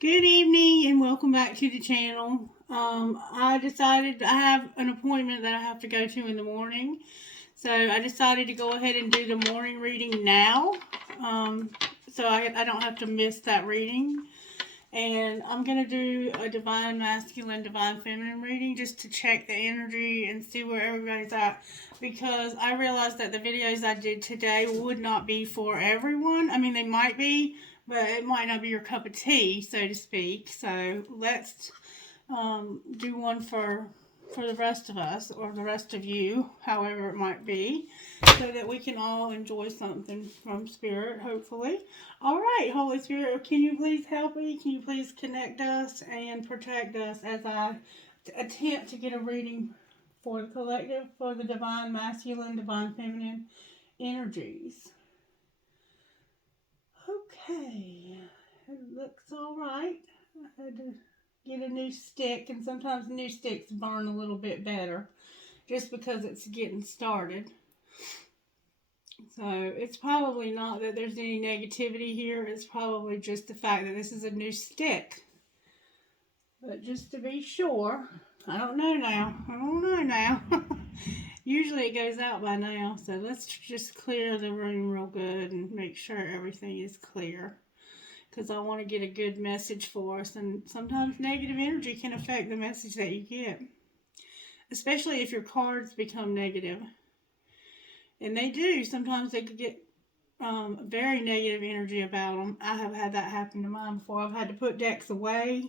Good evening and welcome back to the channel. I decided I have an appointment that I have to go to in the morning. So I decided to go ahead and do the morning reading now. So I don't have to miss that reading. And I'm going to do a Divine Masculine, Divine Feminine reading just to check the energy and see where everybody's at. Because I realized that the videos I did today would not be for everyone. I mean, they might be, but it might not be your cup of tea, so to speak. So let's do one for the rest of us, or the rest of you, however it might be, so that we can all enjoy something from Spirit, hopefully. All right, Holy Spirit, can you please help me? Can you please connect us and protect us as I attempt to get a reading for the collective, for the Divine Masculine, Divine Feminine energies? Okay, it looks all right. I had to get a new stick, and sometimes new sticks burn a little bit better just because it's getting started. So it's probably not that there's any negativity here. It's probably just the fact that this is a new stick. But just to be sure, I don't know now. Usually it goes out by now. So let's just clear the room real good and make sure everything is clear. Because I want to get a good message for us. And sometimes negative energy can affect the message that you get. Especially if your cards become negative. And they do. Sometimes they could get very negative energy about them. I have had that happen to mine before. I've had to put decks away.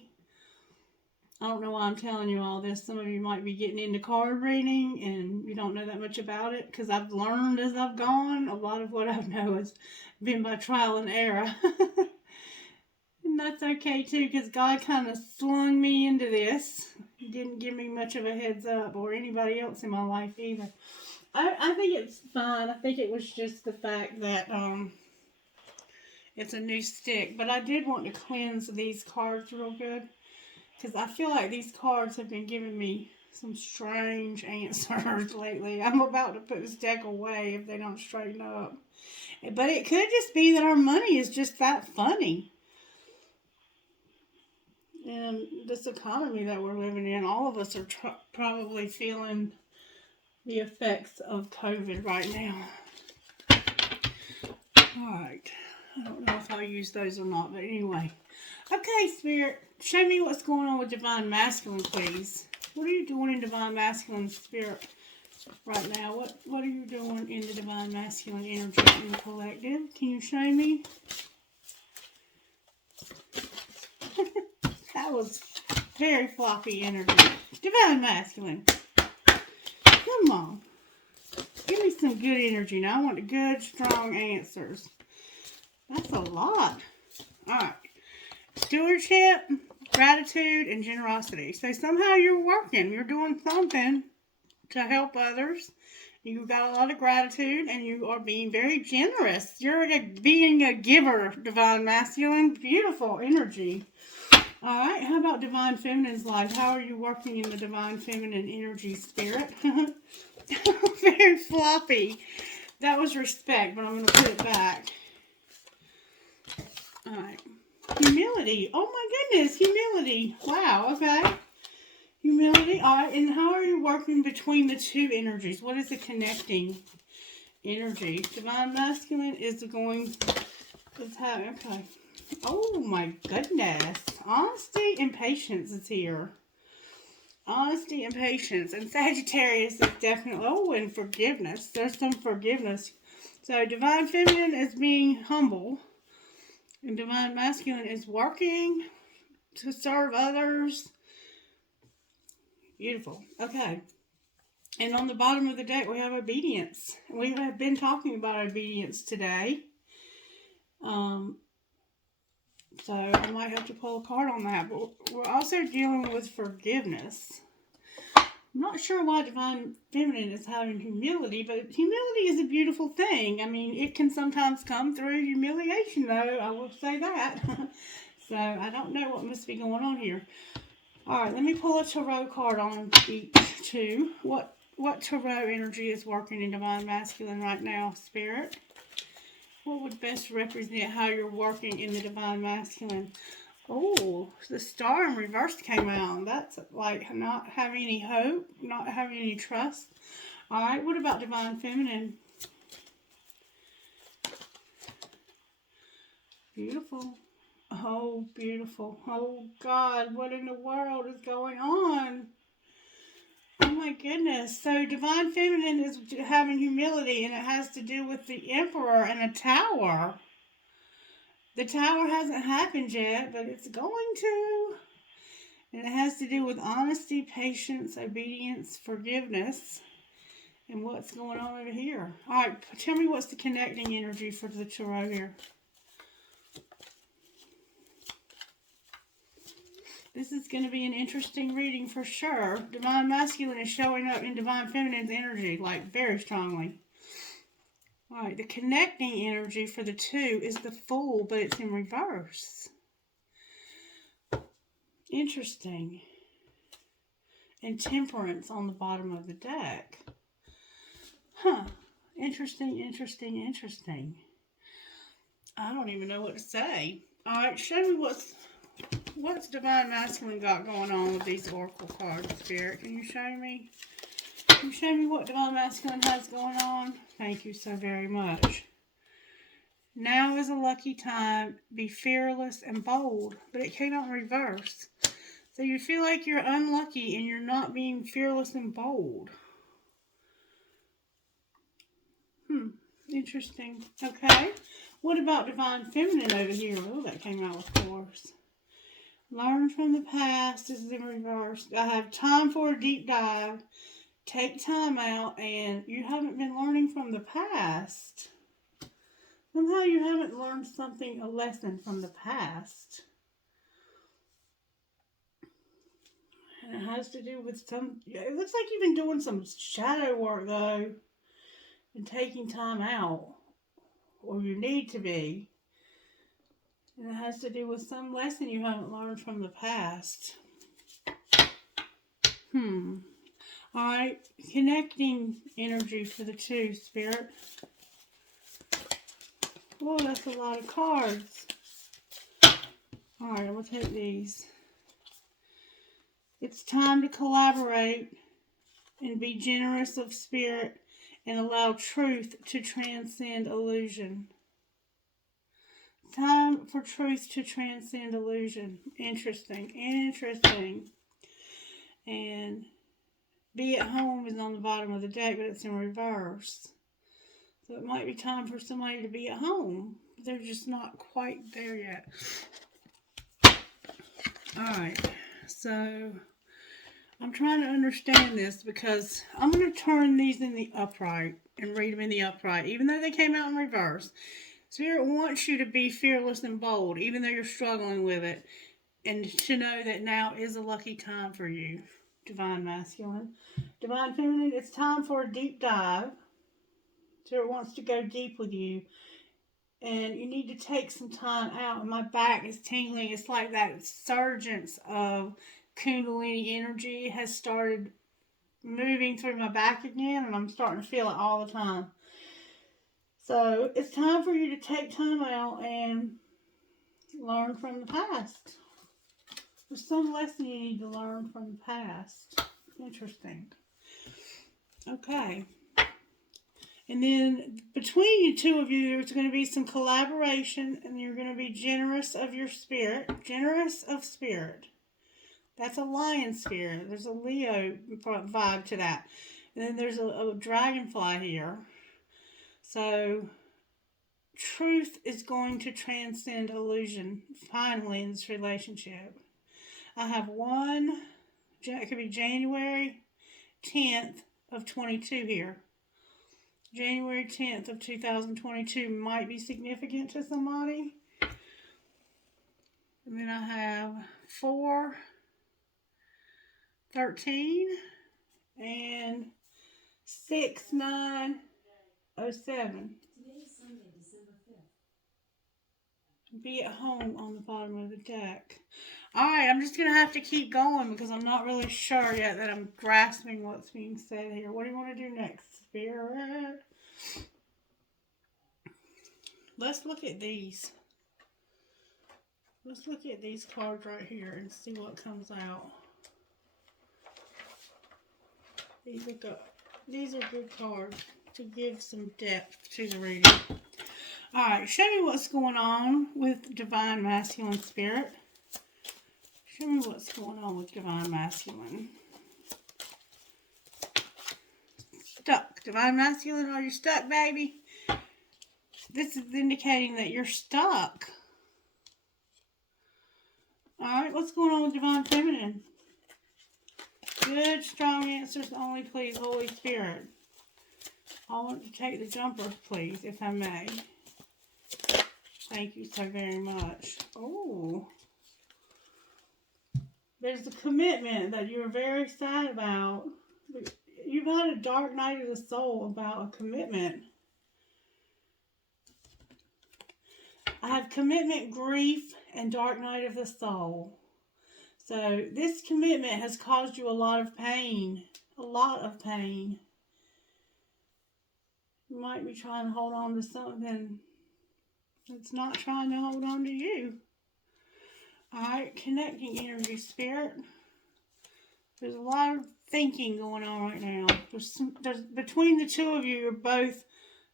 I don't know why I'm telling you all this. Some of you might be getting into card reading and you don't know that much about it. Because I've learned as I've gone. A lot of what I know has been by trial and error. And that's okay too, because God kind of slung me into this. He didn't give me much of a heads up, or anybody else in my life either. I think it's fine. I think it was just the fact that it's a new stick. But I did want to cleanse these cards real good, because I feel like these cards have been giving me some strange answers lately. I'm about to put this deck away if they don't straighten up. But it could just be that our money is just that funny. And this economy that we're living in, all of us are probably feeling the effects of COVID right now. Alright. I don't know if I'll use those or not, but anyway. Okay, Spirit, show me what's going on with Divine Masculine, please. What are you doing in Divine Masculine Spirit right now? What are you doing in the Divine Masculine energy in the collective? Can you show me? That was very floppy energy. Divine Masculine. Come on. Give me some good energy now. I want good, strong answers. That's a lot. Alright. Stewardship, gratitude, and generosity. So somehow you're working. You're doing something to help others. You've got a lot of gratitude, and you are being very generous. You're being a giver, Divine Masculine. Beautiful energy. Alright, how about Divine Feminine's life? How are you working in the Divine Feminine energy, Spirit? Very floppy. That was respect, but I'm going to put it back. Alright. Humility. Oh my goodness, humility. Wow, okay. Humility. Alright, and how are you working between the two energies? What is the connecting energy? Divine Masculine is going... Okay. Oh my goodness. Honesty and patience is here. Honesty and patience. And Sagittarius is definitely... Oh, and forgiveness. There's some forgiveness. So Divine Feminine is being humble. And Divine Masculine is working to serve others. Beautiful. Okay. And on the bottom of the deck we have obedience. We have been talking about obedience today. So I might have to pull a card on that. But we're also dealing with forgiveness. I'm not sure why Divine Feminine is having humility, but humility is a beautiful thing. I mean, it can sometimes come through humiliation, though. I will say that. So I don't know what must be going on here. Alright, let me pull a tarot card on each two. What tarot energy is working in Divine Masculine right now, Spirit? What would best represent how you're working in the Divine Masculine? Oh, the star in reverse came out. That's like not having any hope, not having any trust. All right, what about Divine Feminine? Beautiful. Oh, beautiful. Oh, God, what in the world is going on? Oh, my goodness. So, Divine Feminine is having humility, and it has to do with the Emperor and a tower. The tower hasn't happened yet, but it's going to. And it has to do with honesty, patience, obedience, forgiveness, and what's going on over here. All right, tell me what's the connecting energy for the tarot here. This is going to be an interesting reading for sure. Divine Masculine is showing up in Divine Feminine's energy, like very strongly. All right, the connecting energy for the two is the Fool, but it's in reverse. Interesting. And Temperance on the bottom of the deck. Huh. Interesting, interesting, interesting. I don't even know what to say. All right, show me what's Divine Masculine got going on with these Oracle cards, Spirit. Can you show me? Can you show me what Divine Masculine has going on? Thank you so very much. Now is a lucky time. Be fearless and bold. But it came out in reverse. So you feel like you're unlucky and you're not being fearless and bold. Interesting. Okay. What about Divine Feminine over here? Oh, that came out with course. Learn from the past. This is in reverse. I have time for a deep dive. Take time out, and you haven't been learning from the past. Somehow you haven't learned a lesson from the past. And it has to do with it looks like you've been doing some shadow work, though, and taking time out, or you need to be. And it has to do with some lesson you haven't learned from the past. Alright, connecting energy for the two, Spirit. Whoa, that's a lot of cards. Alright, we'll take these. It's time to collaborate and be generous of spirit and allow truth to transcend illusion. Time for truth to transcend illusion. Interesting. Interesting. And be at home is on the bottom of the deck, but it's in reverse. So it might be time for somebody to be at home. They're just not quite there yet. Alright. So I'm trying to understand this because I'm going to turn these in the upright and read them in the upright, even though they came out in reverse. Spirit wants you to be fearless and bold, even though you're struggling with it, and to know that now is a lucky time for you, Divine Masculine. Divine Feminine, it's time for a deep dive. Spirit wants to go deep with you, and you need to take some time out. And my back is tingling. It's like that surgence of Kundalini energy has started moving through my back again, and I'm starting to feel it all the time. So it's time for you to take time out and learn from the past. There's some lesson you need to learn from the past. Interesting. Okay. And then between the two of you, there's going to be some collaboration, and you're going to be generous of your spirit. Generous of spirit. That's a lion spirit. There's a Leo vibe to that. And then there's a dragonfly here. So, truth is going to transcend illusion, finally, in this relationship. I have it could be January 10th of 22 here. January 10th of 2022 might be significant to somebody. And then I have 4/13 and 6/9/07. Today's Sunday, December 5th. Be at home on the bottom of the deck. Alright, I'm just going to have to keep going because I'm not really sure yet that I'm grasping what's being said here. What do you want to do next, Spirit? Let's look at these. Let's look at these cards right here and see what comes out. These are good cards to give some depth to the reading. Alright, show me what's going on with Divine Masculine Spirit. Show me what's going on with Divine Masculine. Stuck. Divine Masculine, are you stuck, baby? This is indicating that you're stuck. Alright, what's going on with Divine Feminine? Good, strong answers only, please, Holy Spirit. I want to take the jumper, please, if I may. Thank you so very much. Oh. There's a commitment that you're very sad about. You've had a dark night of the soul about a commitment. I have commitment, grief, and dark night of the soul. So this commitment has caused you a lot of pain. A lot of pain. You might be trying to hold on to something that's not trying to hold on to you. Alright, connecting energy, Spirit. There's a lot of thinking going on right now. There's between the two of you, you're both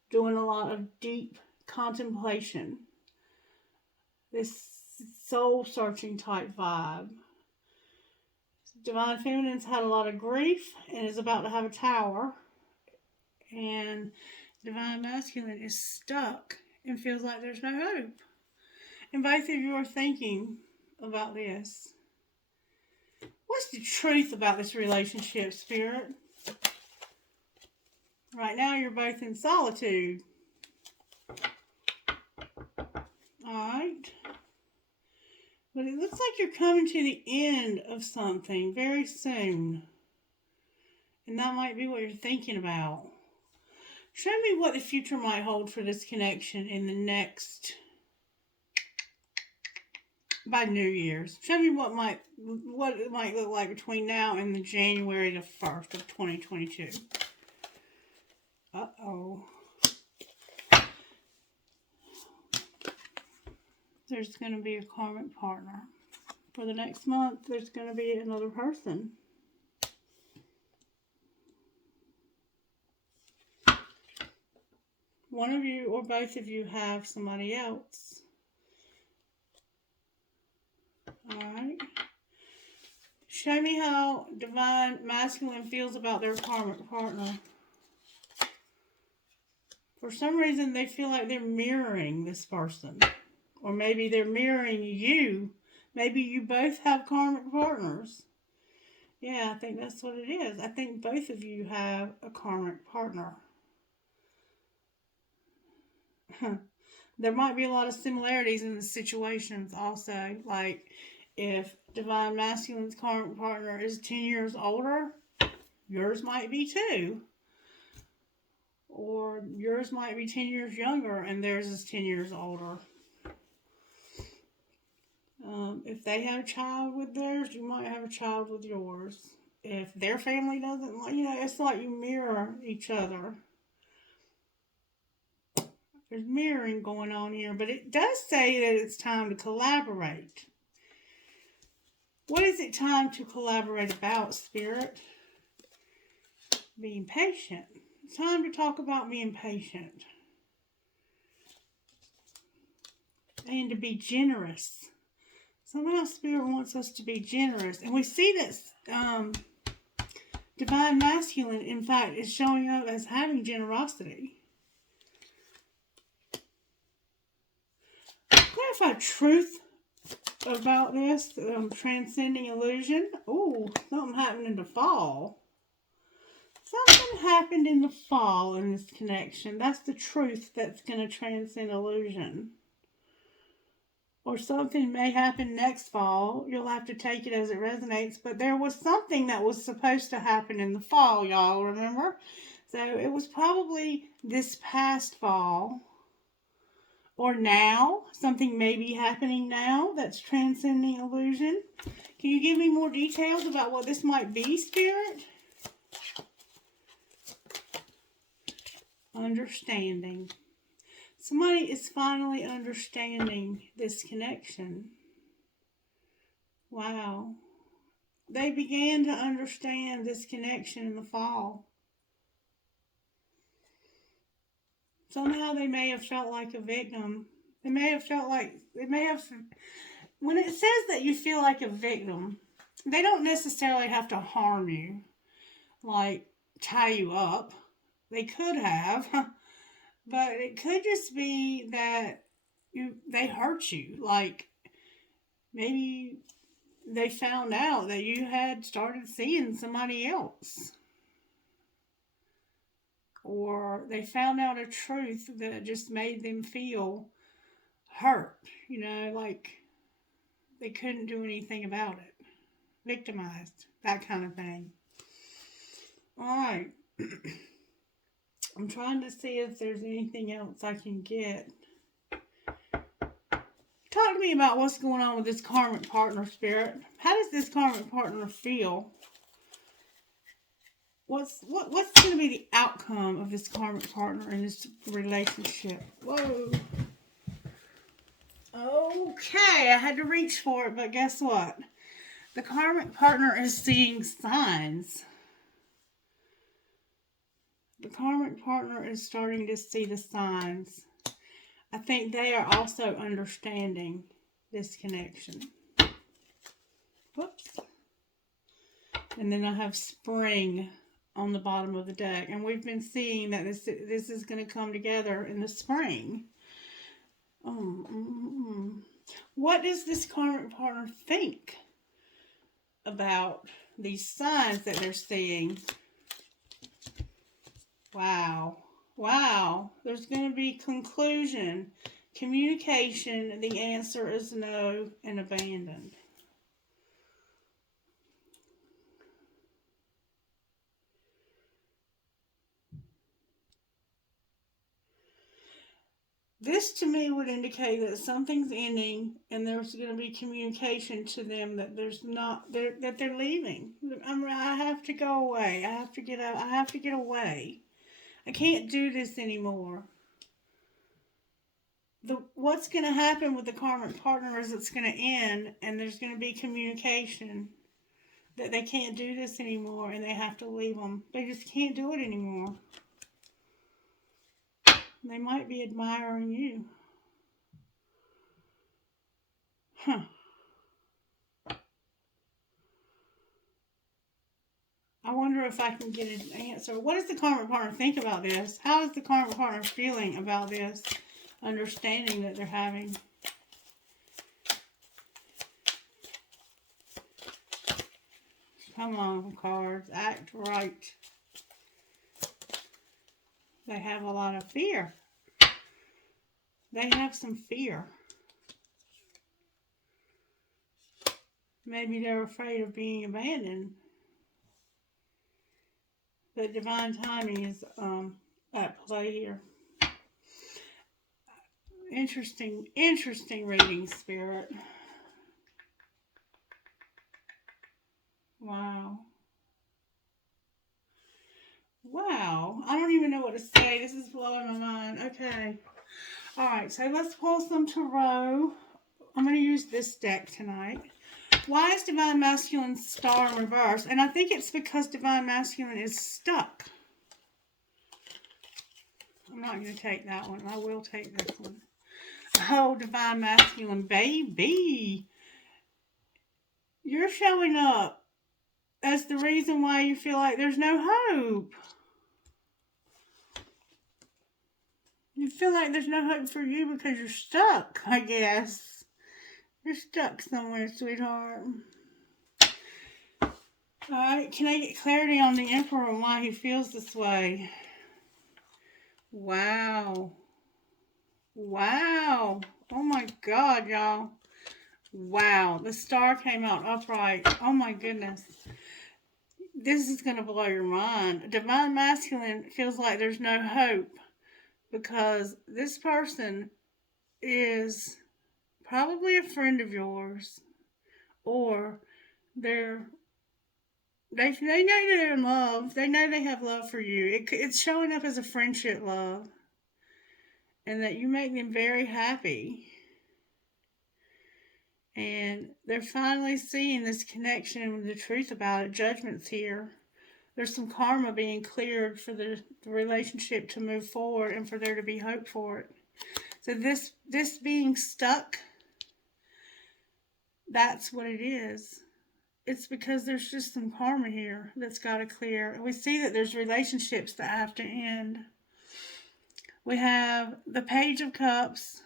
doing a lot of deep contemplation. This soul-searching type vibe. Divine Feminine's had a lot of grief and is about to have a tower. And Divine Masculine is stuck and feels like there's no hope. And both of you are thinking about this. What's the truth about this relationship, Spirit? Right now you're both in solitude. Alright. But it looks like you're coming to the end of something very soon. And that might be what you're thinking about. Show me what the future might hold for this connection in the next... by New Year's. Show me what it might look like between now and the January the 1st of 2022. Uh-oh. There's going to be a karmic partner. For the next month, there's going to be another person. One of you or both of you have somebody else. Alright. Show me how Divine Masculine feels about their karmic partner. For some reason, they feel like they're mirroring this person. Or maybe they're mirroring you. Maybe you both have karmic partners. Yeah, I think that's what it is. I think both of you have a karmic partner. There might be a lot of similarities in the situations also. Like, if Divine Masculine's karmic partner is 10 years older, yours might be too. Or yours might be 10 years younger and theirs is 10 years older. If they have a child with theirs, you might have a child with yours. If their family doesn't, it's like you mirror each other. There's mirroring going on here, but it does say that it's time to collaborate. What is it time to collaborate about, Spirit? Being patient. It's time to talk about being patient. And to be generous. Somehow Spirit wants us to be generous. And we see that Divine Masculine, in fact, is showing up as having generosity. Clarify truth about this. Transcending illusion. Oh, something happened in the fall. Something happened in the fall in this connection. That's the truth that's going to transcend illusion. Or something may happen next fall. You'll have to take it as it resonates. But there was something that was supposed to happen in the fall, y'all, remember? So it was probably this past fall. Or now. Something may be happening now that's transcending illusion. Can you give me more details about what this might be, Spirit? Understanding. Somebody is finally understanding this connection. Wow. They began to understand this connection in the fall. Somehow they may have felt like a victim. When it says that you feel like a victim, they don't necessarily have to harm you, like tie you up. They could have, but it could just be that they hurt you. Like maybe they found out that you had started seeing somebody else, or they found out a truth that just made them feel hurt, like they couldn't do anything about it, victimized, that kind of thing. All right. I'm trying to see if there's anything else I can get. Talk to me about what's going on with this karmic partner, Spirit. How does this karmic partner feel? What's going to be the outcome of this karmic partner in this relationship? Whoa. Okay, I had to reach for it, but guess what? The karmic partner is seeing signs. The karmic partner is starting to see the signs. I think they are also understanding this connection. Whoops. And then I have spring on the bottom of the deck. And we've been seeing that this is going to come together in the spring. What does this karmic partner think about these signs that they're seeing? Wow. There's going to be conclusion, communication. The answer is no, and abandoned. This to me would indicate that something's ending, and there's going to be communication to them that that they're leaving. I have to go away. I have to get out. I have to get away. I can't do this anymore. What's going to happen with the karmic partner is it's going to end, and there's going to be communication that they can't do this anymore, and they have to leave them. They just can't do it anymore. They might be admiring you. I wonder if I can get an answer. What does the karmic partner think about this? How is the karmic partner feeling about this understanding that they're having? Come on, cards. Act right. They have a lot of fear. They have some fear. Maybe they're afraid of being abandoned. But divine timing is at play here. Interesting reading, Spirit. Wow. I don't even know what to say. This is blowing my mind. Okay. All right, so let's pull some tarot. I'm going to use this deck tonight. Why is Divine Masculine star in reverse? And I think it's because Divine Masculine is stuck. I'm not going to take that one. I will take this one. Oh, Divine Masculine, baby. You're showing up as the reason why you feel like there's no hope. You feel like there's no hope for you because you're stuck, I guess. You're stuck somewhere, sweetheart. Alright, can I get clarity on the Emperor and why he feels this way? Wow. Oh my God, y'all. Wow. The star came out upright. Oh my goodness. This is going to blow your mind. Divine Masculine feels like there's no hope because this person is probably a friend of yours, or they know they're in love. They know they have love for you. It's showing up as a friendship love, and that you make them very happy. And they're finally seeing this connection and the truth about it. Judgment's here. There's some karma being cleared for the relationship to move forward and for there to be hope for it. So this being stuck, that's what it is. It's because there's just some karma here that's got to clear. We see that there's relationships that have to end. We have the Page of Cups.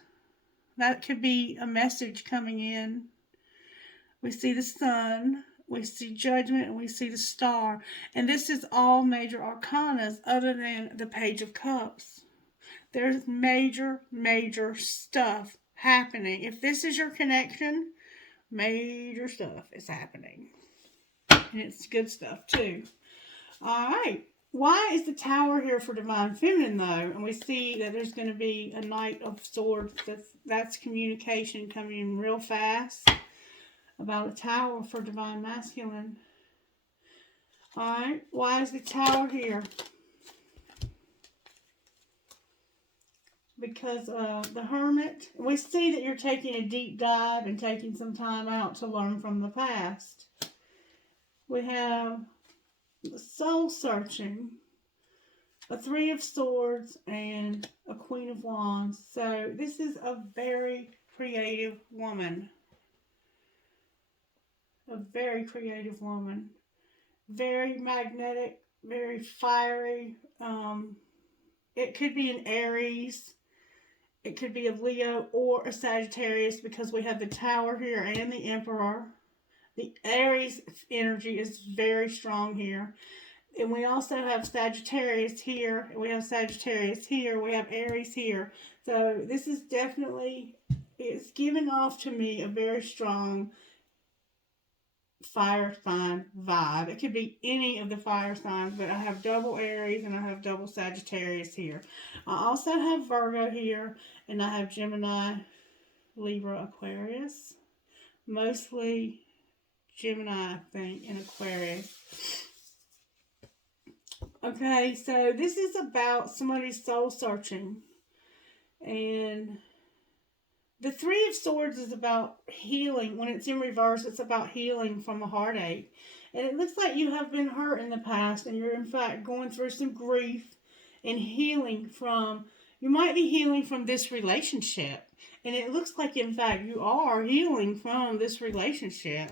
That could be a message coming in. We see the Sun, we see Judgment, and we see the Star. And this is all major arcanas other than the Page of Cups. There's major stuff happening. If this is your connection, major stuff is happening. And it's good stuff too. Alright. Why is the Tower here for Divine Feminine, though? And we see that there's going to be a Knight of Swords. That's communication coming in real fast about a Tower for Divine Masculine. Alright, why is the Tower here? Because of the Hermit. We see that you're taking a deep dive and taking some time out to learn from the past. We have soul searching, a Three of Swords, and a Queen of Wands. So this is a very creative woman. A very creative woman. Very magnetic, very fiery. It could be an Aries. It could be a Leo or a Sagittarius because we have the Tower here and the Emperor. The Aries energy is very strong here. And we also have Sagittarius here. We have Sagittarius here. We have Aries here. So this is definitely, it's giving off to me a very strong fire sign vibe. It could be any of the fire signs, but I have double Aries and I have double Sagittarius here. I also have Virgo here, and I have Gemini, Libra, Aquarius. Mostly Gemini, I think, and Aquarius. Okay, so this is about somebody's soul searching. And the Three of Swords is about healing. When it's in reverse, it's about healing from a heartache. And it looks like you have been hurt in the past, and you're in fact going through some grief and healing from, you might be healing from this relationship. And it looks like, in fact, you are healing from this relationship.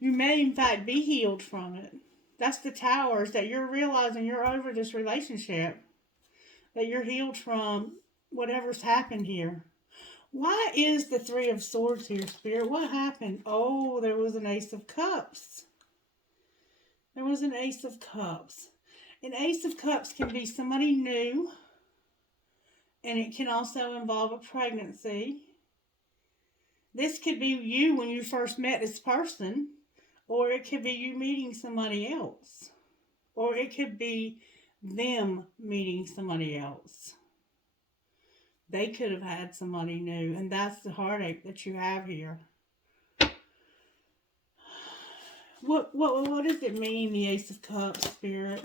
You may, in fact, be healed from it. That's the Towers, that you're realizing you're over this relationship. That you're healed from whatever's happened here. Why is the Three of Swords here, Spirit? What happened? Oh, there was an Ace of Cups. There was an Ace of Cups. An Ace of Cups can be somebody new. And it can also involve a pregnancy. This could be you when you first met this person. Or it could be you meeting somebody else. Or it could be them meeting somebody else. They could have had somebody new. And that's the heartache that you have here. What does it mean, the Ace of Cups, Spirit?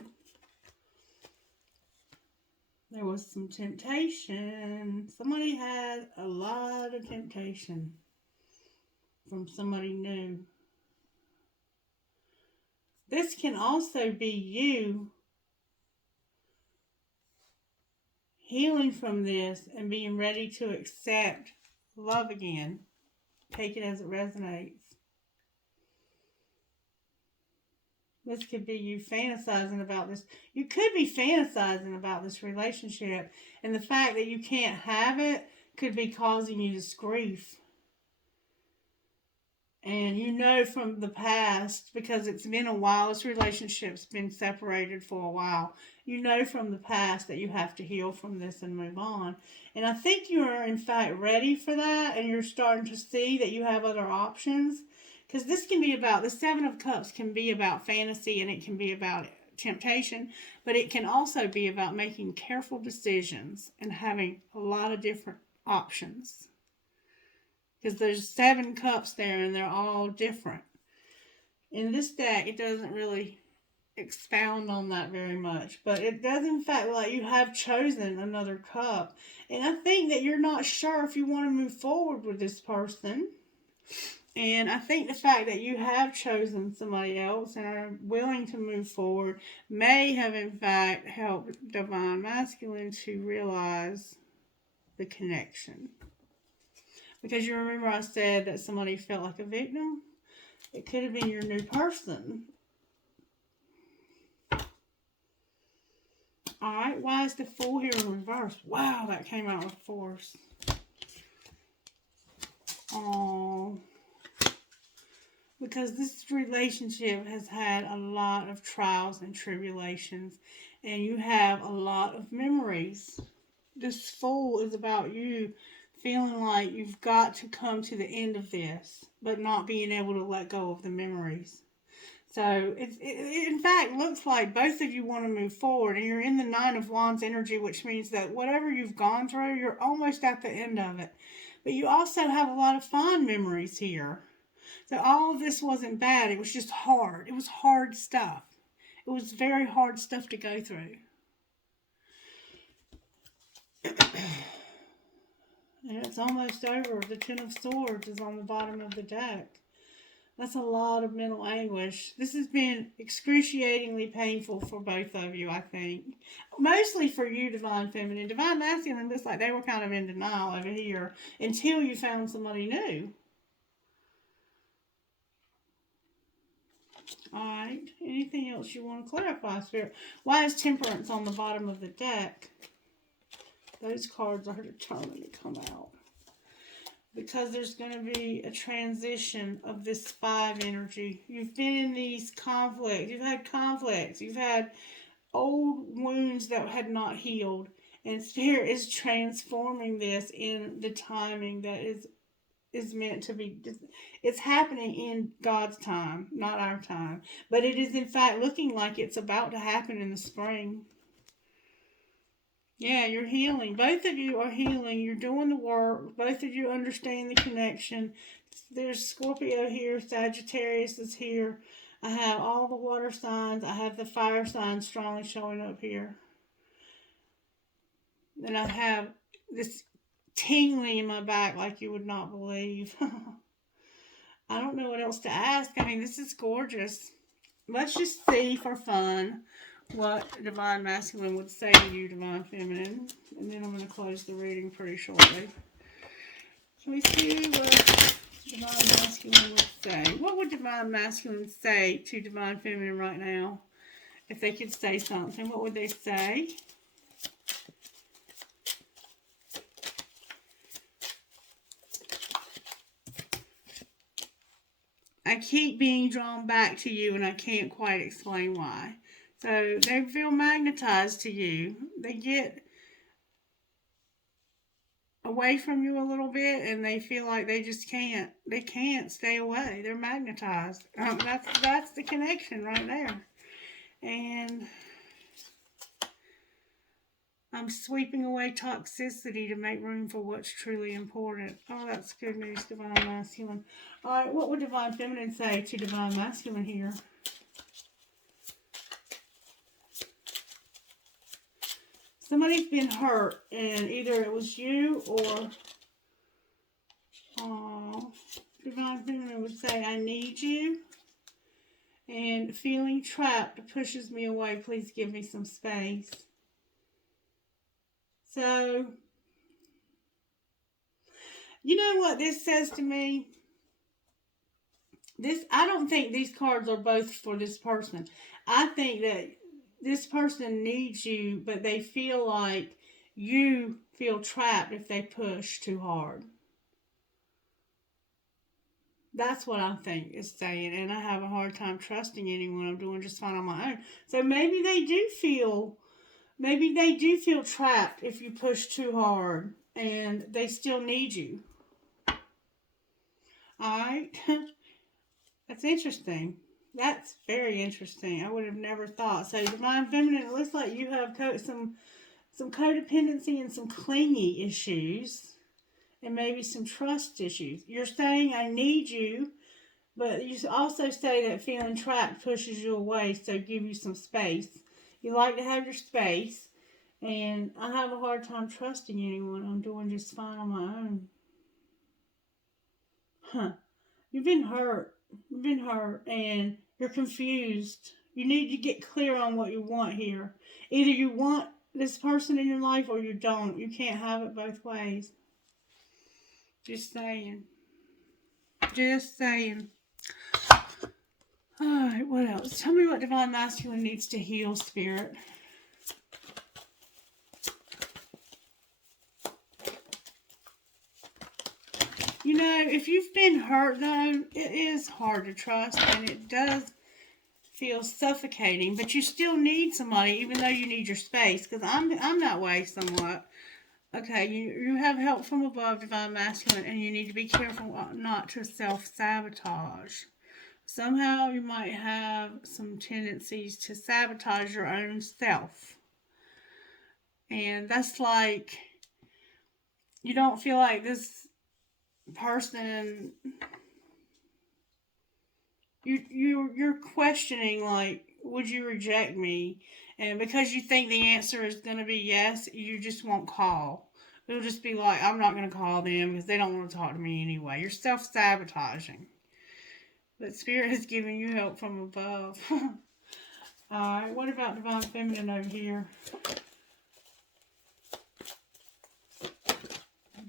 There was some temptation. Somebody had a lot of temptation from somebody new. This can also be you healing from this and being ready to accept love again. Take it as it resonates. This could be you fantasizing about this. You could be fantasizing about this relationship. And the fact that you can't have it could be causing you this grief. And you know from the past, because it's been a while, this relationship's been separated for a while. You know from the past that you have to heal from this and move on. And I think you are in fact ready for that. And you're starting to see that you have other options. Because this can be about, the Seven of Cups can be about fantasy and it can be about temptation. But it can also be about making careful decisions and having a lot of different options. Because there's 7 cups there and they're all different. In this deck, it doesn't really expound on that very much. But it does, in fact, like you have chosen another cup. And I think that you're not sure if you want to move forward with this person. And I think the fact that you have chosen somebody else and are willing to move forward may have, in fact, helped Divine Masculine to realize the connection. Because you remember I said that somebody felt like a victim? It could have been your new person. Alright, why is the Fool here in reverse? Wow, that came out with force. Oh, because this relationship has had a lot of trials and tribulations, and you have a lot of memories. This Fool is about you feeling like you've got to come to the end of this, but not being able to let go of the memories. So it in fact looks like both of you want to move forward, and you're in the Nine of Wands energy, which means that whatever you've gone through, you're almost at the end of it. But you also have a lot of fond memories here. So all of this wasn't bad. It was just hard. It was hard stuff. It was very hard stuff to go through. And it's almost over. The Ten of Swords is on the bottom of the deck. That's a lot of mental anguish. This has been excruciatingly painful for both of you, I think. Mostly for you, Divine Feminine. Divine Masculine looks like they were kind of in denial over here until you found somebody new. Alright, anything else you want to clarify, Spirit? Why is Temperance on the bottom of the deck? Those cards are determined to come out. Because there's going to be a transition of this 5 energy. You've been in these conflicts. You've had conflicts. You've had old wounds that had not healed. And Spirit is transforming this in the timing that is meant to be. It's happening in God's time, not our time. But it is in fact looking like it's about to happen in the spring. Yeah, you're healing. Both of you are healing. You're doing the work. Both of you understand the connection. There's Scorpio here. Sagittarius is here. I have all the water signs. I have the fire signs strongly showing up here. And I have this tingling in my back like you would not believe. I don't know what else to ask. I mean, this is gorgeous. Let's just see for fun what Divine Masculine would say to you, Divine Feminine. And then I'm going to close the reading pretty shortly. Shall we see what Divine Masculine would say? What would Divine Masculine say to Divine Feminine right now? If they could say something, what would they say? I keep being drawn back to you and I can't quite explain why. So they feel magnetized to you. They get away from you a little bit and they feel like they just can't. They can't stay away. They're magnetized. That's the connection right there. And I'm sweeping away toxicity to make room for what's truly important. Oh, that's good news, Divine Masculine. All right, what would Divine Feminine say to Divine Masculine here? Somebody's been hurt, and either it was you or Divine Feminine would say, I need you. And feeling trapped pushes me away. Please give me some space. So, you know what this says to me? I don't think these cards are both for this person. I think that this person needs you, but they feel like you feel trapped if they push too hard. That's what I think is saying, and I have a hard time trusting anyone. I'm doing just fine on my own. So maybe they do feel trapped if you push too hard, and they still need you. Alright? That's interesting. That's very interesting. I would have never thought. So Divine Feminine, it looks like you have some codependency and some clingy issues. And maybe some trust issues. You're saying, I need you. But you also say that feeling trapped pushes you away. So give you some space. You like to have your space. And I have a hard time trusting anyone. I'm doing just fine on my own. Huh. You've been hurt. You've been hurt and you're confused. You need to get clear on what you want here. Either you want this person in your life or you don't. You can't have it both ways. Just saying. Just saying. Alright, what else? Tell me what Divine Masculine needs to heal, Spirit. You know, if you've been hurt, though, it is hard to trust, and it does feel suffocating, but you still need somebody, even though you need your space, because I'm that way somewhat. Okay, you have help from above, Divine Masculine, and you need to be careful not to self-sabotage. Somehow you might have some tendencies to sabotage your own self. And that's like, you don't feel like this person, you're questioning, like, would you reject me? And because you think the answer is going to be yes, you just won't call. It'll just be like, I'm not going to call them because they don't want to talk to me anyway. You're self-sabotaging. But Spirit is giving you help from above. Alright, what about Divine Feminine over here?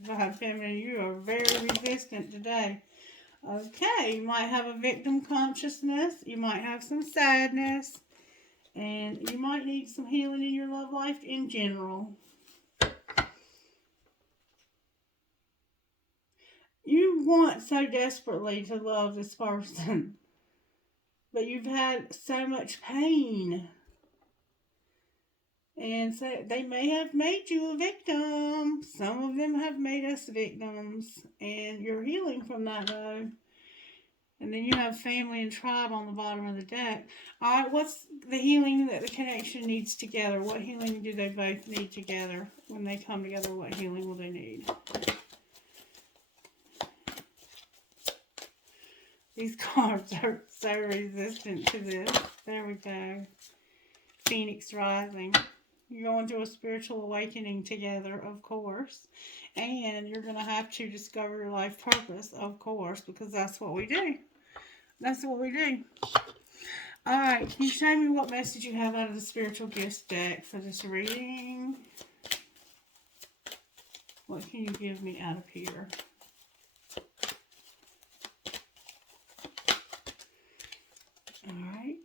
Divine Feminine, you are very resistant today. Okay, you might have a victim consciousness. You might have some sadness. And you might need some healing in your love life in general. You want so desperately to love this person. But you've had so much pain. And so they may have made you a victim. Some of them have made us victims. And you're healing from that, though. And then you have family and tribe on the bottom of the deck. Alright, what's the healing that the connection needs together? What healing do they both need together? When they come together, what healing will they need? These cards are so resistant to this. There we go. Phoenix rising. You're going through a spiritual awakening together, of course. And you're going to have to discover your life purpose, of course, because that's what we do. That's what we do. Alright, can you show me what message you have out of the Spiritual Gifts deck for this reading? What can you give me out of here? Alright.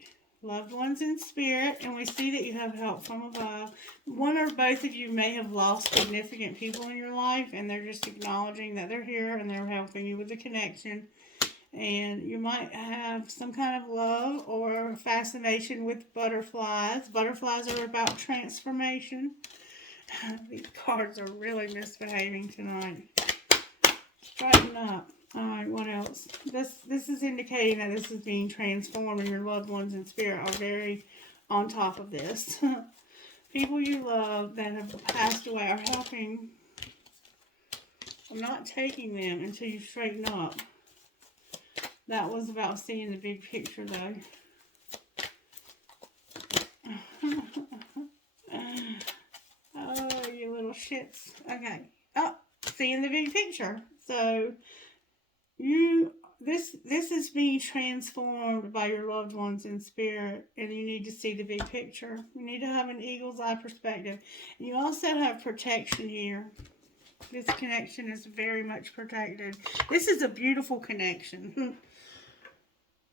Loved ones in spirit, and we see that you have help from above. One or both of you may have lost significant people in your life, and they're just acknowledging that they're here and they're helping you with the connection. And you might have some kind of love or fascination with butterflies. Butterflies are about transformation. These cards are really misbehaving tonight. Straighten up. Alright, what else? This is indicating that this is being transformed and your loved ones in spirit are very on top of this. People you love that have passed away are helping. I'm not taking them until you straighten up. That was about seeing the big picture, though. Oh, you little shits. Okay. Oh, seeing the big picture. So, this is being transformed by your loved ones in spirit, and you need to see the big picture. You need to have an eagle's eye perspective. And you also have protection here. This connection is very much protected. This is a beautiful connection.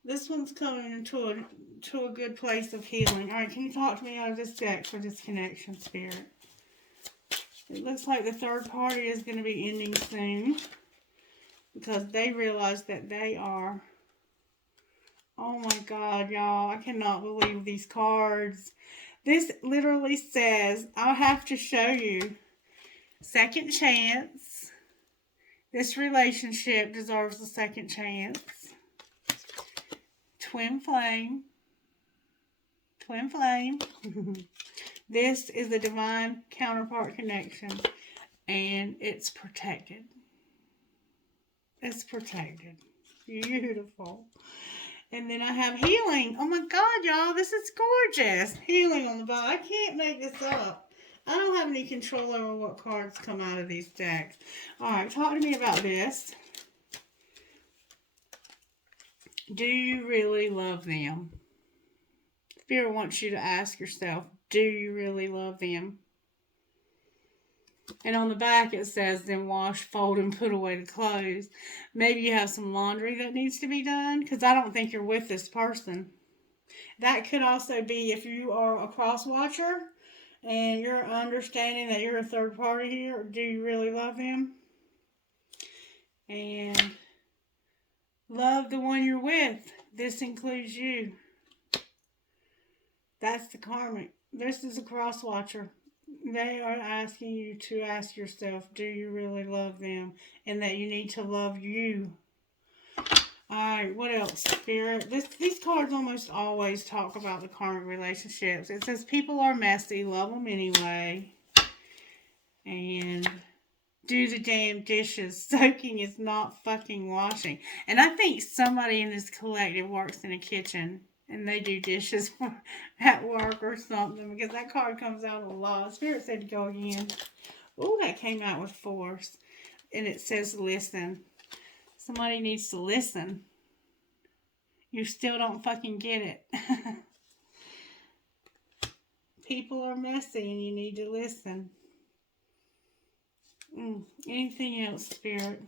This one's coming into a good place of healing. Alright, can you talk to me out of this deck for this connection, Spirit? It looks like the third party is going to be ending soon. Because they realize that they are... Oh my God, y'all. I cannot believe these cards. This literally says, I'll have to show you. Second chance. This relationship deserves a second chance. Twin flame. Twin flame. This is a divine counterpart connection. And it's protected. It's protected. Beautiful. And then I have healing. Oh my God, y'all. This is gorgeous. Healing on the bottom. I can't make this up. I don't have any control over what cards come out of these decks. Alright, talk to me about this. Do you really love them? Spirit wants you to ask yourself, do you really love them? And on the back it says, then wash, fold, and put away the clothes. Maybe you have some laundry that needs to be done, because I don't think you're with this person. That could also be if you are a cross watcher and you're understanding that you're a third party here. Do you really love them? And love the one you're with. This includes you. That's the karmic. This is a cross watcher. They are asking you to ask yourself, do you really love them? And that you need to love you. Alright, what else, Spirit? These cards almost always talk about the karmic relationships. It says people are messy, love them anyway. And do the damn dishes. Soaking is not fucking washing. And I think somebody in this collective works in a kitchen. And they do dishes at work or something. Because that card comes out a lot. Spirit said to go again. Oh, that came out with force. And it says listen. Somebody needs to listen. You still don't fucking get it. People are messy and you need to listen. Anything else, Spirit?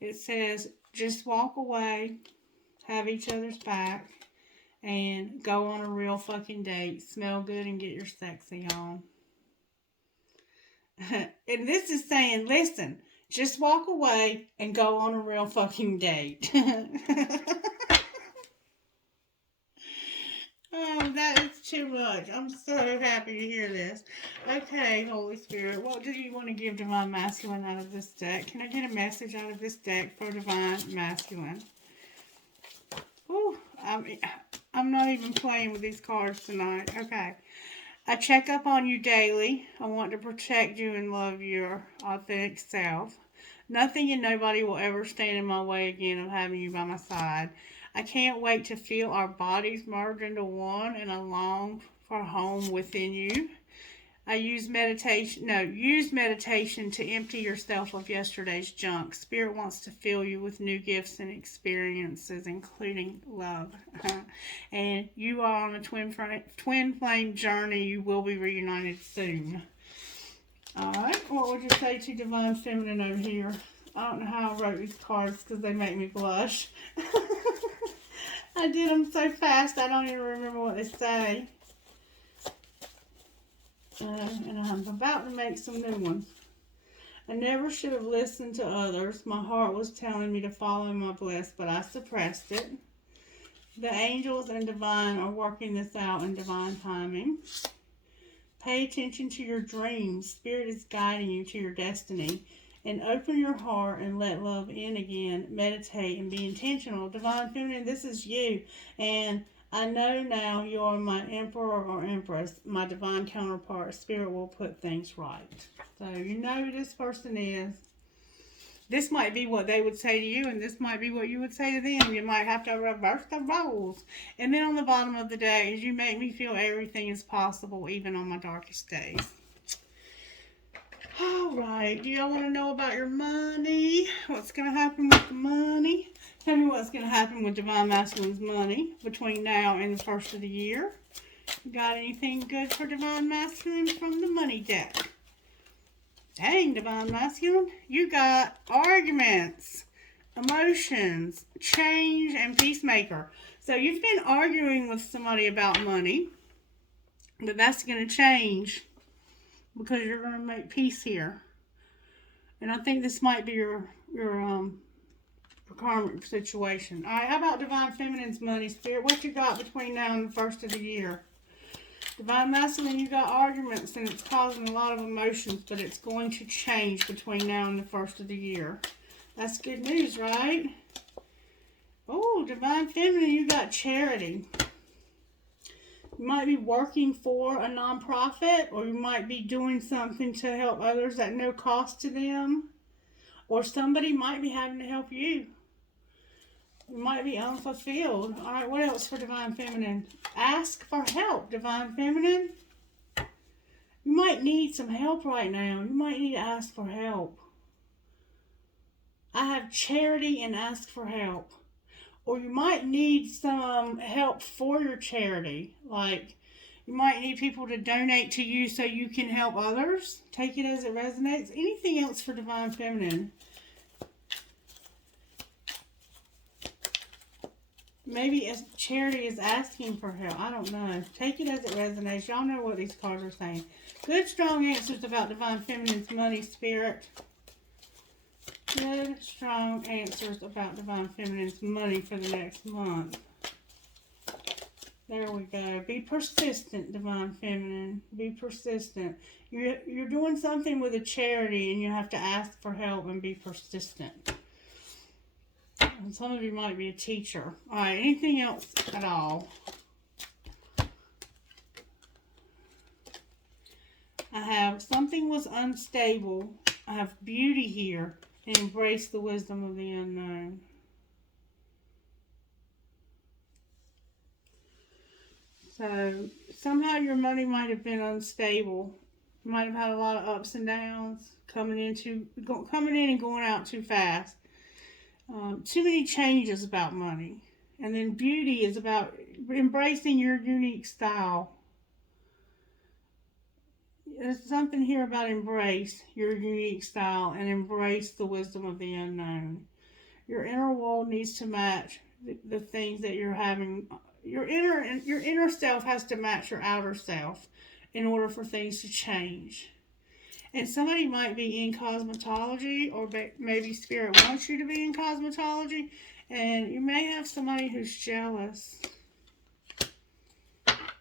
It says, just walk away, have each other's back, and go on a real fucking date. Smell good and get your sexy on. And this is saying, listen, just walk away and go on a real fucking date. Oh, that is too much. I'm so happy to hear this. Okay, Holy Spirit, what do you want to give Divine Masculine out of this deck? Can I get a message out of this deck for Divine Masculine? Ooh, I'm not even playing with these cards tonight. Okay. I check up on you daily. I want to protect you and love your authentic self. Nothing and nobody will ever stand in my way again of having you by my side. I can't wait to feel our bodies merge into one, and I long for home within you. Use meditation to empty yourself of yesterday's junk. Spirit wants to fill you with new gifts and experiences, including love. And you are on a twin flame journey. You will be reunited soon. Alright, what would you say to Divine Feminine over here? I don't know how I wrote these cards because they make me blush. I did them so fast I don't even remember what they say. And I'm about to make some new ones. I never should have listened to others. My heart was telling me to follow my bliss, but I suppressed it. The angels and divine are working this out in divine timing. Pay attention to your dreams. Spirit is guiding you to your destiny. And open your heart and let love in again. Meditate and be intentional. Divine Feminine, this is you. And I know now you are my emperor or empress, my divine counterpart. Spirit will put things right. So you know who this person is. This might be what they would say to you, and this might be what you would say to them. You might have to reverse the roles. And then on the bottom of the day is you make me feel everything is possible, even on my darkest days. Alright, do y'all want to know about your money? What's going to happen with the money? Tell me what's going to happen with Divine Masculine's money between now and the first of the year. You got anything good for Divine Masculine from the money deck? Dang, Divine Masculine, you got arguments, emotions, change, and peacemaker. So you've been arguing with somebody about money, but that's going to change because you're going to make peace here. And I think this might be your karmic situation. All right, how about Divine Feminine's money, Spirit? What you got between now and the first of the year? Divine Masculine, you got arguments and it's causing a lot of emotions, but it's going to change between now and the first of the year. That's good news, right? Oh, Divine Feminine, you got charity. You might be working for a nonprofit, or you might be doing something to help others at no cost to them. Or somebody might be having to help you. You might be unfulfilled. All right, what else for Divine Feminine? Ask for help, Divine Feminine. You might need some help right now. You might need to ask for help. I have charity and ask for help. Or you might need some help for your charity. Like, you might need people to donate to you so you can help others. Take it as it resonates. Anything else for Divine Feminine? Maybe as charity is asking for help. I don't know. Take it as it resonates. Y'all know what these cards are saying. Good, strong answers about Divine Feminine's money, spirit. Good, strong answers about Divine Feminine's money for the next month. There we go. Be persistent, Divine Feminine. Be persistent. You're doing something with a charity and you have to ask for help and be persistent. And some of you might be a teacher. Alright, anything else at all? I have something was unstable. I have beauty here. And embrace the wisdom of the unknown. So, somehow your money might have been unstable. You might have had a lot of ups and downs. Coming in and going out too fast. Too many changes about money. And then beauty is about embracing your unique style. There's something here about embrace your unique style and embrace the wisdom of the unknown. Your inner world needs to match the things that you're having. Your inner self has to match your outer self in order for things to change. And somebody might be in cosmetology, or maybe Spirit wants you to be in cosmetology, and you may have somebody who's jealous.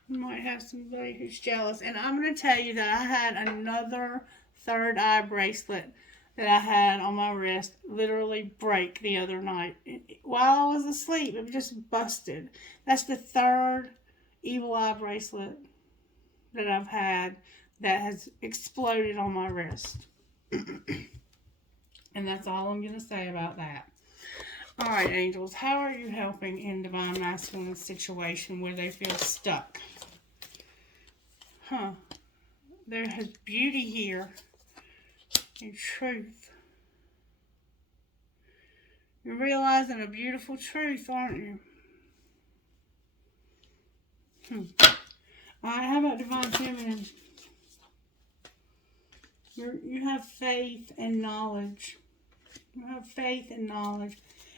You might have somebody who's jealous. And I'm going to tell you that I had another third eye bracelet that I had on my wrist literally break the other night. While I was asleep, it just busted. That's the third evil eye bracelet that I've had that has exploded on my wrist. And that's all I'm going to say about that. Alright, angels, how are you helping in Divine Masculine situation where they feel stuck? There is beauty here and truth. You're realizing a beautiful truth, aren't you? Alright, how about Divine Feminine? You have faith and knowledge. You have faith and knowledge.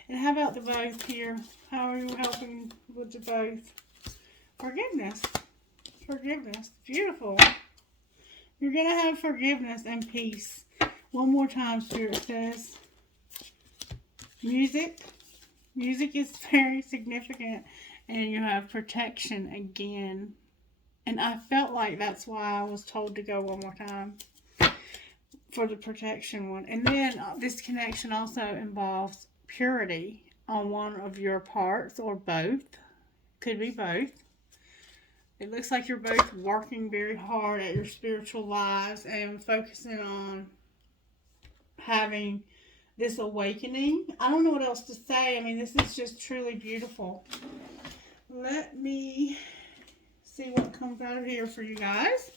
And how about the both here? How are you helping with the both? Forgiveness. Forgiveness. Beautiful. You're going to have forgiveness and peace. One more time, Spirit says. Music. Music is very significant. And you have protection again. And I felt like that's why I was told to go one more time. For the protection one. And then this connection also involves purity on one of your parts or both. Could be both. It looks like you're both working very hard at your spiritual lives and focusing on having this awakening. I don't know what else to say. I mean, this is just truly beautiful. Let me see what comes out of here for you guys.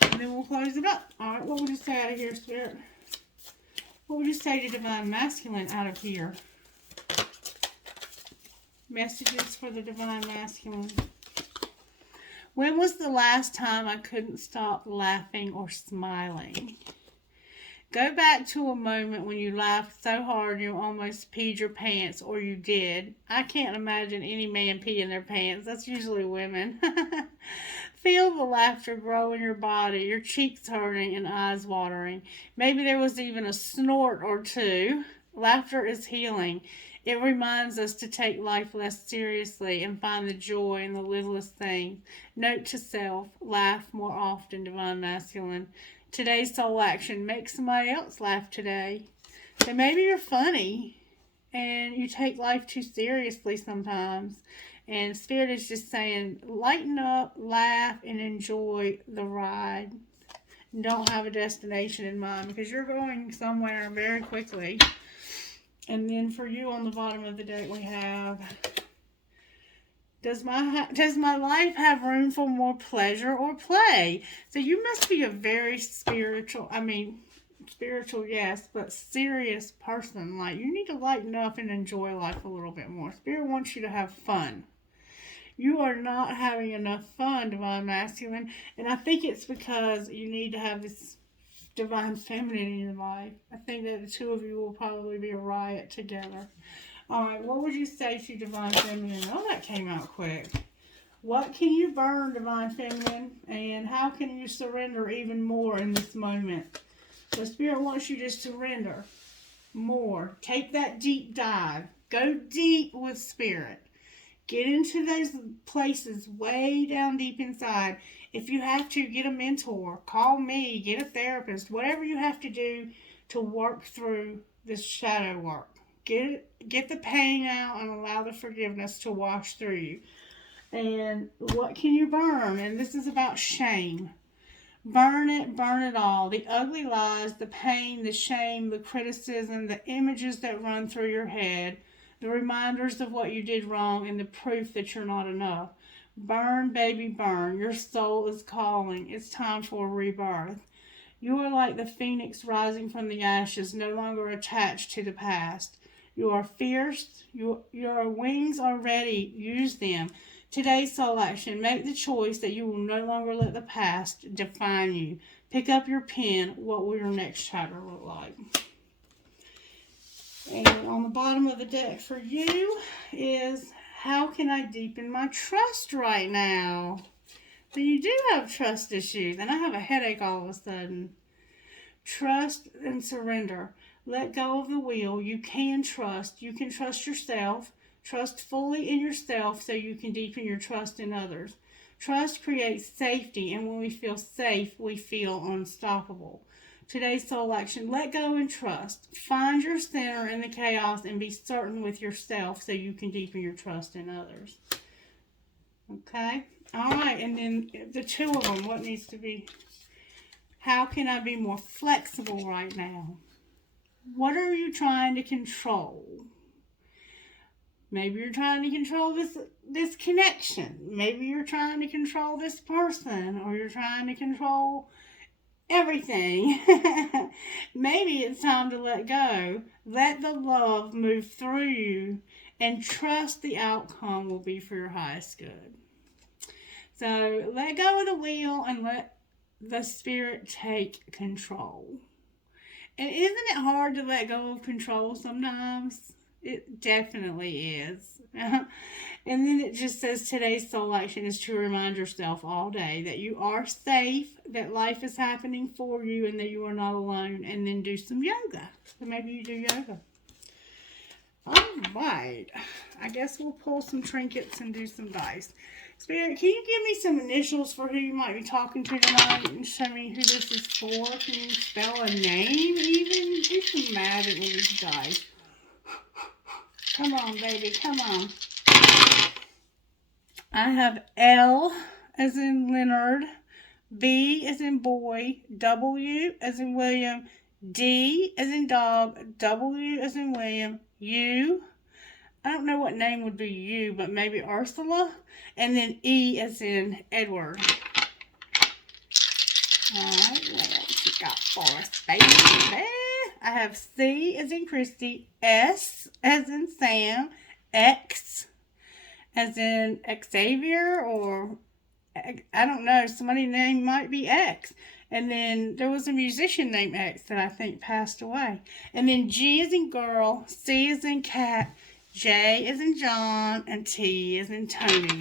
And then we'll close it up. Alright, what would you say out of here, Spirit? What would you say to Divine Masculine out of here? Messages for the Divine Masculine. When was the last time I couldn't stop laughing or smiling? Go back to a moment when you laughed so hard you almost peed your pants, or you did. I can't imagine any man peeing their pants. That's usually women. Feel the laughter grow in your body, your cheeks hurting and eyes watering. Maybe there was even a snort or two. Laughter is healing. It reminds us to take life less seriously and find the joy in the littlest things. Note to self, laugh more often, Divine Masculine. Today's soul action, make somebody else laugh today. So maybe you're funny and you take life too seriously sometimes. And Spirit is just saying, lighten up, laugh, and enjoy the ride. And don't have a destination in mind because you're going somewhere very quickly. And then for you on the bottom of the deck we have, does my life have room for more pleasure or play? So you must be a very spiritual, spiritual, yes, but serious person. Like, you need to lighten up and enjoy life a little bit more. Spirit wants you to have fun. You are not having enough fun, Divine Masculine, and I think it's because you need to have this Divine Feminine in your life. I think that the two of you will probably be a riot together. Alright, what would you say to Divine Feminine? Oh, that came out quick. What can you burn, Divine Feminine? And how can you surrender even more in this moment? The Spirit wants you to surrender more. Take that deep dive. Go deep with Spirit. Get into those places way down deep inside. If you have to, get a mentor. Call me. Get a therapist. Whatever you have to do to work through this shadow work. Get the pain out and allow the forgiveness to wash through you. And what can you burn? And this is about shame. Burn it all. The ugly lies, the pain, the shame, the criticism, the images that run through your head, the reminders of what you did wrong, and the proof that you're not enough. Burn, baby, burn. Your soul is calling. It's time for a rebirth. You are like the phoenix rising from the ashes, no longer attached to the past. You are fierce. Your wings are ready. Use them. Today's soul action. Make the choice that you will no longer let the past define you. Pick up your pen. What will your next chapter look like? And on the bottom of the deck for you is, how can I deepen my trust right now? So you do have trust issues, and I have a headache all of a sudden. Trust and surrender. Let go of the wheel. You can trust. You can trust yourself. Trust fully in yourself so you can deepen your trust in others. Trust creates safety, and when we feel safe, we feel unstoppable. Today's soul action, let go and trust. Find your center in the chaos and be certain with yourself so you can deepen your trust in others. Okay? All right, and then the two of them, what needs to be? How can I be more flexible right now? What are you trying to control? Maybe you're trying to control this connection. Maybe you're trying to control this person, or you're trying to control everything. Maybe it's time to let go. Let the love move through you and trust the outcome will be for your highest good. So let go of the wheel and let the Spirit take control. And isn't it hard to let go of control sometimes? It definitely is. And then it just says today's soul action is to remind yourself all day that you are safe, that life is happening for you, and that you are not alone. And then do some yoga. So maybe you do yoga. All right. I guess we'll pull some trinkets and do some dice. Spirit, can you give me some initials for who you might be talking to tonight and show me who this is for? Can you spell a name even? Do some magic with these dice. Come on, baby. Come on. I have L as in Leonard, B as in boy, W as in William, D as in dog, W as in William, U. I don't know what name would be U, but maybe Ursula. And then E as in Edward. Alright, what else you got for us, baby? I have C as in Christie, S as in Sam, X as in Xavier, or I don't know, somebody's name might be X. And then there was a musician named X that I think passed away. And then G as in girl, C as in cat, J as in John, and T as in Tony.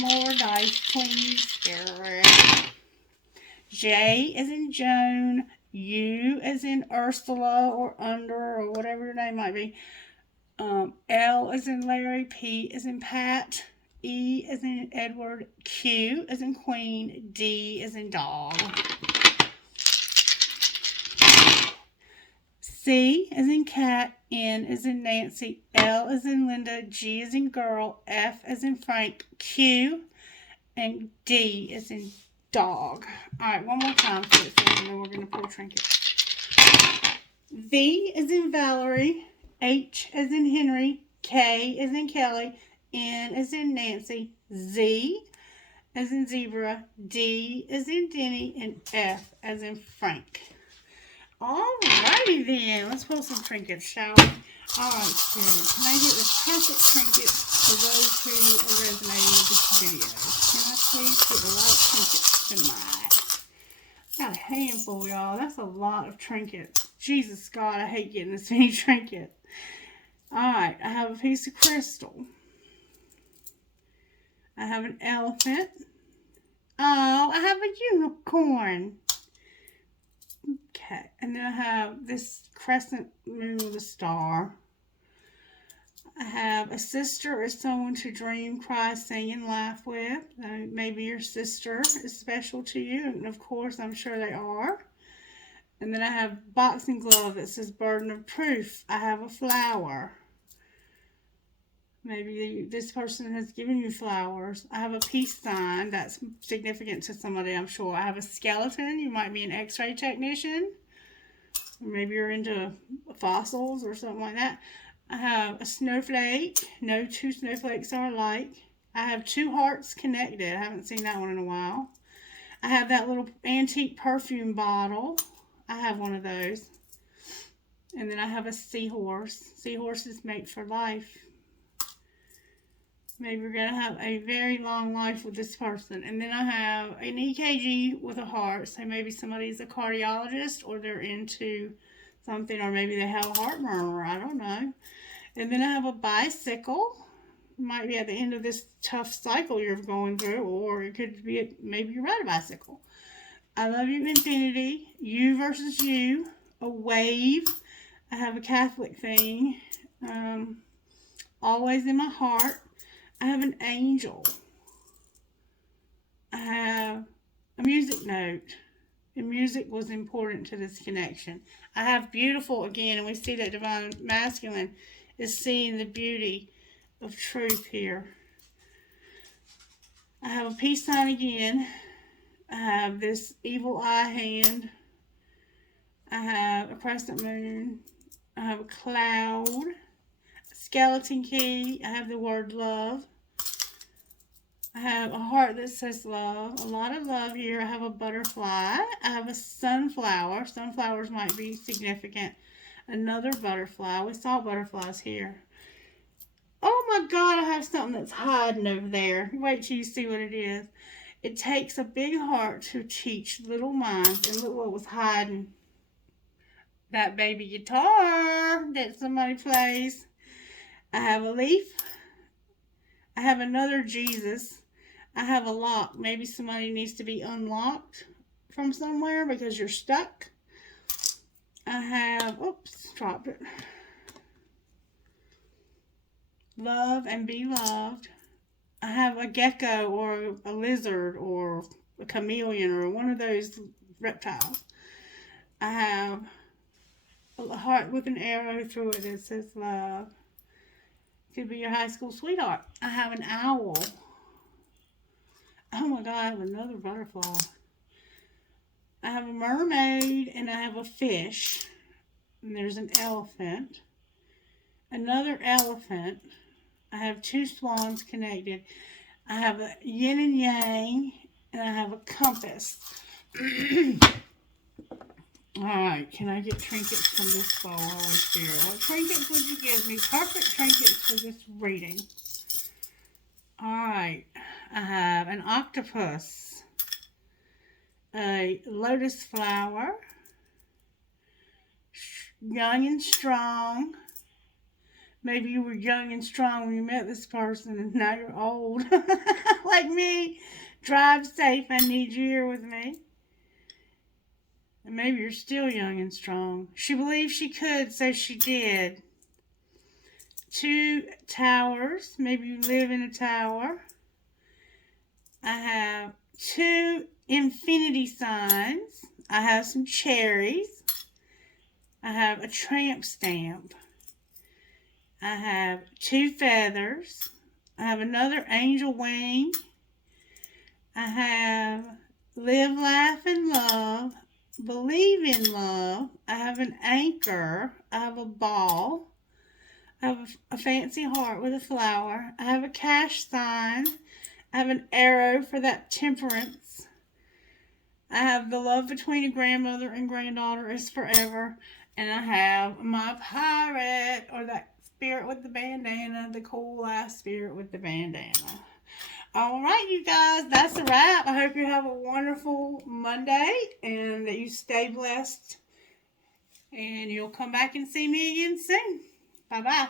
More dice, please, Spirit. J as in Joan, U as in Ursula or Under or whatever your name might be. L as in Larry, P as in Pat, E as in Edward, Q as in Queen, D as in dog. C as in cat, N as in Nancy, L as in Linda, G as in girl, F as in Frank, Q, and D as in dog. Alright, one more time for this one, and then we're going to pull trinkets. V as in Valerie, H as in Henry, K as in Kelly, N as in Nancy, Z as in zebra, D as in Denny, and F as in Frank. Alrighty then. Let's pull some trinkets, shall we? Alright, Spirit. Can I get the perfect trinkets for those who are resonating with this video? Can I please get the right trinkets tonight? Got a handful, y'all. That's a lot of trinkets. Jesus God, I hate getting this many trinkets. Alright, I have a piece of crystal. I have an elephant. Oh, I have a unicorn. Okay, and then I have this crescent moon with a star. I have a sister or someone to dream, cry, sing, and laugh with. Maybe your sister is special to you, and of course, I'm sure they are. And then I have boxing glove that says burden of proof. I have a flower. Maybe this person has given you flowers. I have a peace sign. That's significant to somebody, I'm sure. I have a skeleton. You might be an x-ray technician. Or maybe you're into fossils or something like that. I have a snowflake. No two snowflakes are alike. I have two hearts connected. I haven't seen that one in a while. I have that little antique perfume bottle. I have one of those. And then I have a seahorse. Seahorses mate for life. Maybe you're going to have a very long life with this person. And then I have an EKG with a heart. So maybe somebody's a cardiologist or they're into something. Or maybe they have a heart murmur. I don't know. And then I have a bicycle. Might be at the end of this tough cycle you're going through. Or it could be maybe you ride a bicycle. I love you, infinity. You versus you. A wave. I have a Catholic thing. Always in my heart. I have an angel. I have a music note. And music was important to this connection. I have beautiful again, and we see that divine masculine is seeing the beauty of truth here. I have a peace sign again. I have this evil eye hand. I have a crescent moon. I have a cloud. Skeleton key. I have the word love. I have a heart that says love. A lot of love here. I have a butterfly. I have a sunflower. Sunflowers might be significant. Another butterfly. We saw butterflies here. Oh my God, I have something that's hiding over there. Wait till you see what it is. It takes a big heart to teach little minds. And look what was hiding. That baby guitar that somebody plays. I have a leaf. I have another Jesus. I have a lock. Maybe somebody needs to be unlocked from somewhere because you're stuck. I have, oops, dropped it. Love and be loved. I have a gecko or a lizard or a chameleon or one of those reptiles. I have a heart with an arrow through it that says love. Could be your high school sweetheart. I have an owl. Oh my God, I have another butterfly. I have a mermaid and I have a fish. And there's an elephant. Another elephant. I have two swans connected. I have a yin and yang. And I have a compass. Alright, can I get trinkets from this bowl, Holy Spirit? What trinkets would you give me? Perfect trinkets for this reading. Alright, I have an octopus, a lotus flower, young and strong. Maybe you were young and strong when you met this person and now you're old. Like me. Drive safe, I need you here with me. And maybe you're still young and strong. She believed she could, so she did. 2 towers. Maybe you live in a tower. I have 2 infinity signs. I have some cherries. I have a tramp stamp. I have 2 feathers. I have another angel wing. I have live, laugh, and love. Believe in love. I have an anchor. I have a ball. I have a fancy heart with a flower. I have a cash sign. I have an arrow for that temperance. I have the love between a grandmother and granddaughter is forever. And I have my pirate, or that spirit with the bandana, the cool ass spirit with the bandana. All right, you guys, that's a wrap. I hope you have a wonderful Monday and that you stay blessed. And you'll come back and see me again soon. Bye bye.